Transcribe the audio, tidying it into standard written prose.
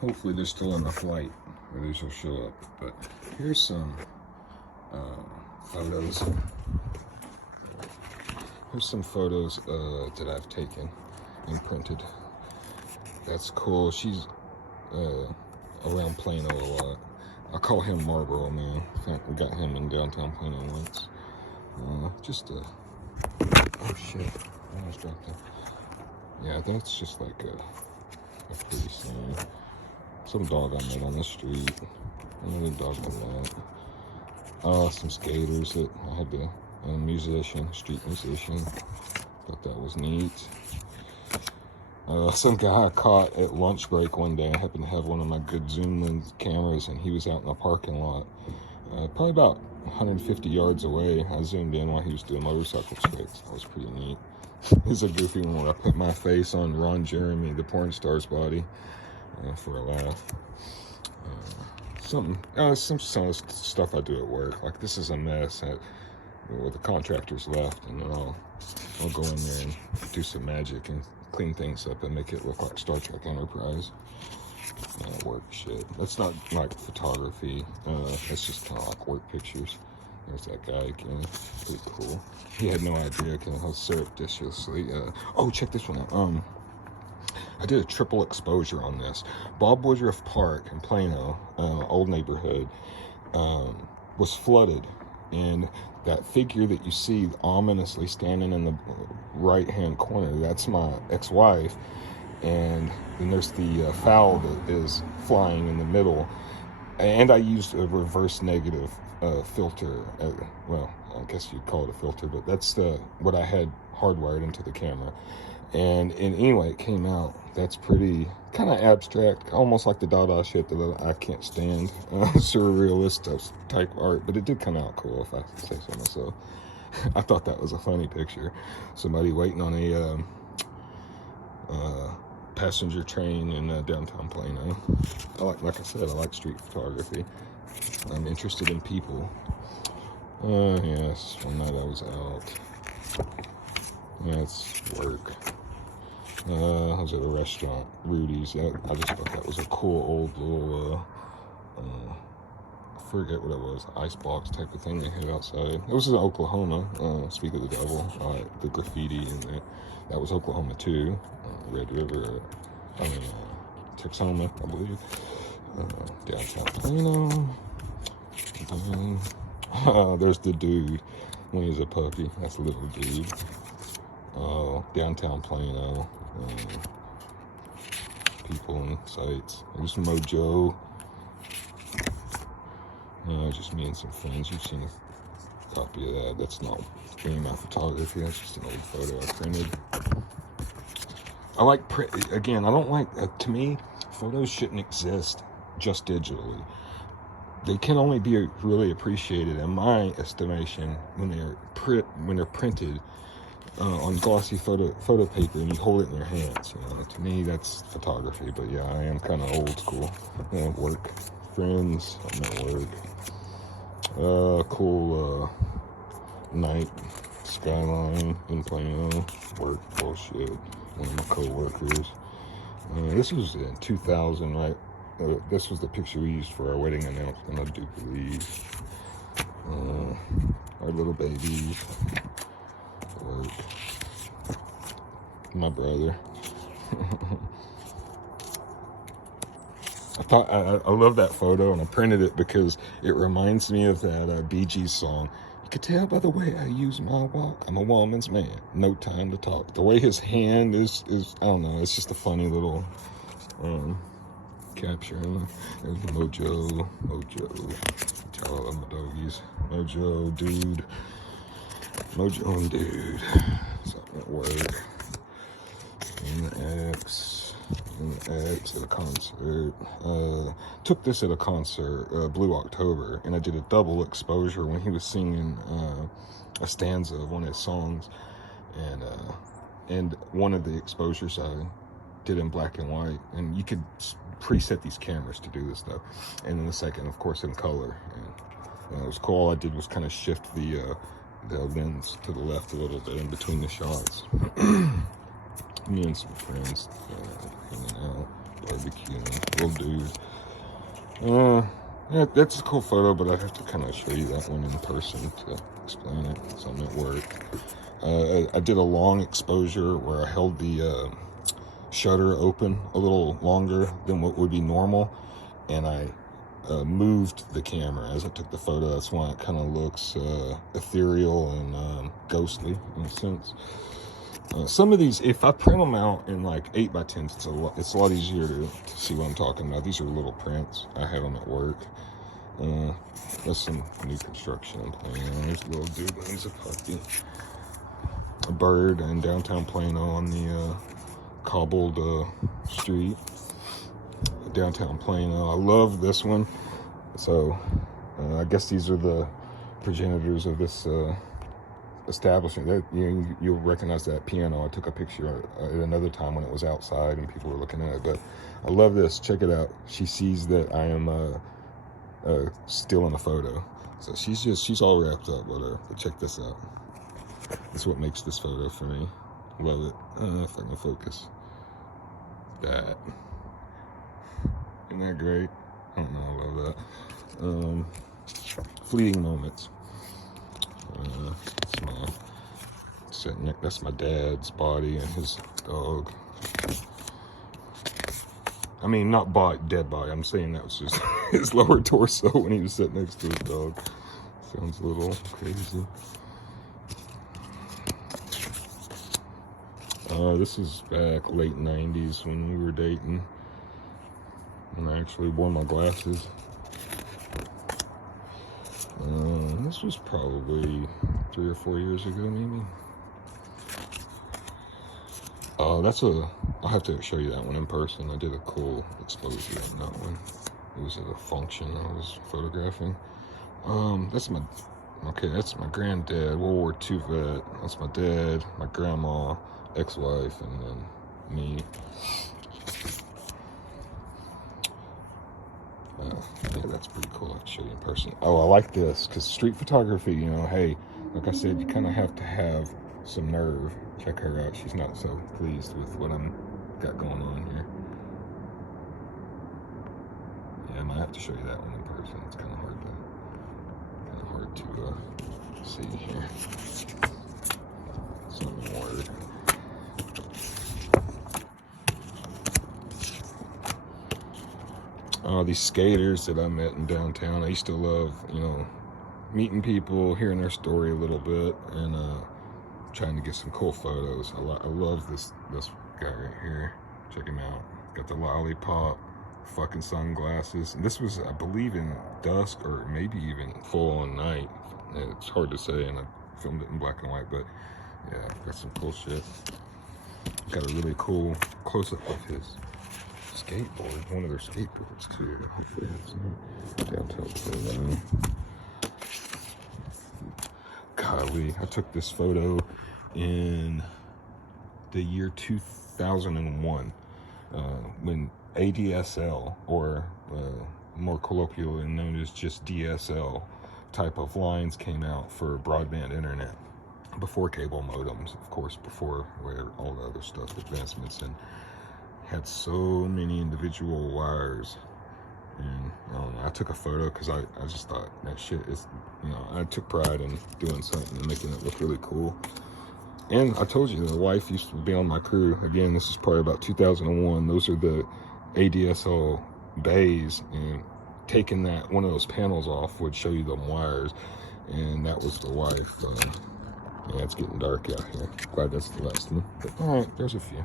Hopefully there's still enough light where these will show up. But here's some photos. Here's some photos that I've taken and printed. That's cool. She's around Plano a lot. I call him Marlboro Man. I think we got him in downtown Plano once. Oh shit, I almost dropped that. Yeah, that's just like a pretty scene. Some dog I met on the street. Another dog I met. Some skaters that I had to, musician, street musician. Thought that was neat. Some guy I caught at lunch break one day. I happened to have one of my good zoom lens cameras, and he was out in the parking lot, probably about 150 yards away. I zoomed in while he was doing motorcycle tricks. That was pretty neat. He's a goofy one where I put my face on Ron Jeremy, the porn star's body, for a laugh. Some stuff I do at work. Like, this is a mess where the contractors left, and then I'll go in there and do some magic and clean things up and make it look like Star Trek Enterprise. Work shit. That's not like photography. That's just kind of like work pictures. There's that guy again. Pretty cool. He had no idea how surreptitiously. Oh, check this one out. I did a triple exposure on this. Bob Woodruff Park in Plano, old neighborhood, was flooded, and that figure that you see ominously standing in the right-hand corner, that's my ex-wife, and then there's the fowl that is flying in the middle, and I used a reverse negative filter. Well, I guess you'd call it a filter, but that's what I had hardwired into the camera. And anyway, it came out. That's pretty kind of abstract, almost like the Dada shit that I can't stand, surrealist type art. But it did come out cool, if I say so myself. I thought that was a funny picture. Somebody waiting on a passenger train in downtown Plano. Like I said, I like street photography. I'm interested in people. Yes, one night I was out. That's work. I was at a restaurant, Rudy's. I just thought that was a cool old little, I forget what it was, icebox type of thing they had outside. It was in Oklahoma, speak of the devil, the graffiti in there. That was Oklahoma too, Red River, Texoma, I believe. Downtown Plano. There's the dude when he was a puppy. That's a little dude. Downtown Plano. People and sites. There's Mojo. Just me and some friends. You've seen a copy of that. That's not any of my photography. That's just an old photo I printed. I like again. I don't like. To me, photos shouldn't exist just digitally. They can only be really appreciated, in my estimation, when they're printed on glossy photo paper and you hold it in your hands. To me, that's photography. But yeah, I am kind of old school. Work, friends, I'm at work. Cool night skyline in Plano. Work bullshit. One of my co-workers. This was in 2000, right? This was the picture we used for our wedding announcement, I do believe. Our little baby. Work. My brother. I love that photo, and I printed it because it reminds me of that Bee Gees song. You could tell by the way I use my walk, I'm a woman's man, no time to talk. The way his hand is I don't know, it's just a funny little capture. There's the Mojo. Tell all of my doggies. Mojo, dude. Mojo and dude. Something at work. And the X at a concert. Took this at a concert, Blue October, and I did a double exposure when he was singing a stanza of one of his songs, and one of the exposures I did in black and white, and you could preset these cameras to do this stuff, and then the second, of course, in color. And it was cool. All I did was kind of shift the lens to the left a little bit in between the shots. Me and some friends hanging out. barbecuing, little dude. Yeah, that's a cool photo, but I have to kind of show you that one in person to explain it. So I'm at work. I did a long exposure where I held the shutter open a little longer than what would be normal, and I moved the camera as I took the photo. That's why it kind of looks ethereal and ghostly in a sense. Some of these, if I print them out in like 8x10s, it's a lot easier to see what I'm talking about. These are little prints. I had them at work. That's some new construction I'm playing on. There's a little dude, he's a puppy. A bird in downtown Plano on the cobbled street. Downtown Plano. I love this one. So I guess these are the progenitors of this establishment. That, you'll recognize that piano. I took a picture at another time when it was outside and people were looking at it. But I love this. Check it out. She sees that I am still in a photo, so she's all wrapped up with her. But check this out. That's what makes this photo for me. Love it. I don't know if I can focus. That. Isn't that great? I don't know. I love that. Fleeting moments. That's my dad's body and his dog. I mean, not dead body. I'm saying that was just his lower torso when he was sitting next to his dog. Sounds a little crazy. This is back late 90s when we were dating. And I actually wore my glasses. This was probably 3 or 4 years ago, maybe. I'll have to show you that one in person. I did a cool exposure on that one. It was at a function I was photographing. That's my granddad, World War II vet. That's my dad, my grandma, ex-wife, and then me. Yeah, that's pretty cool. I'll show you in person. Oh, I like this, because street photography, hey, like I said, you kind of have to have some nerve. Check her out. She's not so pleased with what I'm got going on here. Yeah, I might have to show you that one in person. It's kind of hard to see here. Some word. These skaters that I met in downtown, I used to love, meeting people, hearing their story a little bit, and trying to get some cool photos. I love this guy right here. Check him out. Got the lollipop, fucking sunglasses. And this was, I believe, in dusk or maybe even full on night. It's hard to say, and I filmed it in black and white, but yeah, got some cool shit. Got a really cool close-up of his skateboard, one of their skateboards too. Hopefully it's downtown Plano. Golly, I took this photo in the year 2001 when ADSL, or more colloquially known as just DSL type of lines, came out for broadband internet. Before cable modems, of course, before all the other stuff, advancements, and had so many individual wires. And I took a photo because I just thought that shit is, I took pride in doing something and making it look really cool. And I told you, the wife used to be on my crew. Again, this is probably about 2001. Those are the ADSL bays, and taking one of those panels off would show you them wires, and that was the wife. Yeah, it's getting dark out here. Glad that's the last one. But all right, there's a few.